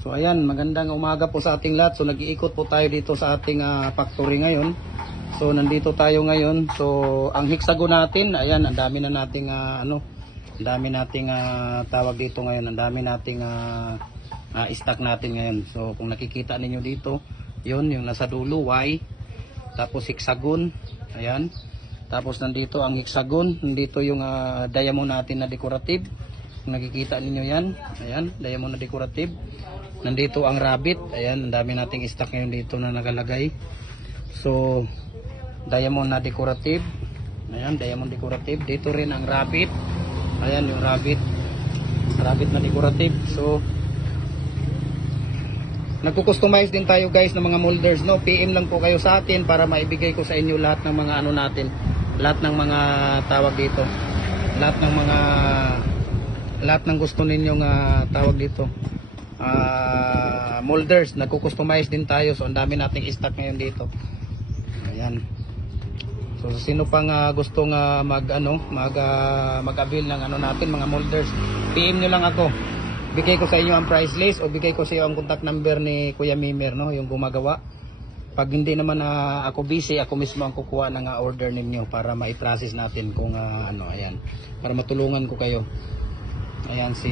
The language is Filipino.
So ayan, magandang umaga po sa ating lahat. So nag-iikot po tayo dito sa ating factory ngayon. So nandito tayo ngayon. So ang hexagon natin, ayan, ang dami na nating ang dami nating tawag dito ngayon. Ang dami nating stock natin ngayon. So kung nakikita ninyo dito, 'yon yung nasa dulo Y. Tapos hexagon, ayan. Tapos nandito ang hexagon, nandito yung diamond natin na decorative. Kung nakikita ninyo 'yan, ayan, diamond na decorative. Nandito ang rabbit, ayan, ang dami nating stock ngayon dito na nakalagay. So, diamond na decorative, ayan, diamond decorative. Dito rin ang rabbit, ayan yung rabbit na decorative. So, nagko-customize din tayo guys ng mga molders, no? PM lang po kayo sa atin para maibigay ko sa inyo lahat ng mga natin, lahat ng mga tawag dito, lahat ng gusto ninyong tawag dito. Molders, nagko-customize din tayo. So ang dami nating stock ngayon dito. Ayan. So sino pang gustong mag-avail ng natin mga molders, PM nyo lang ako. Bigay ko sa inyo ang price list o bigay ko sa iyo ang contact number ni Kuya Mimer, no, yung gumagawa. Pag hindi naman ako busy, ako mismo ang kukuha ng order ninyo para ma-process natin kung ayan, para matulungan ko kayo. Ayan si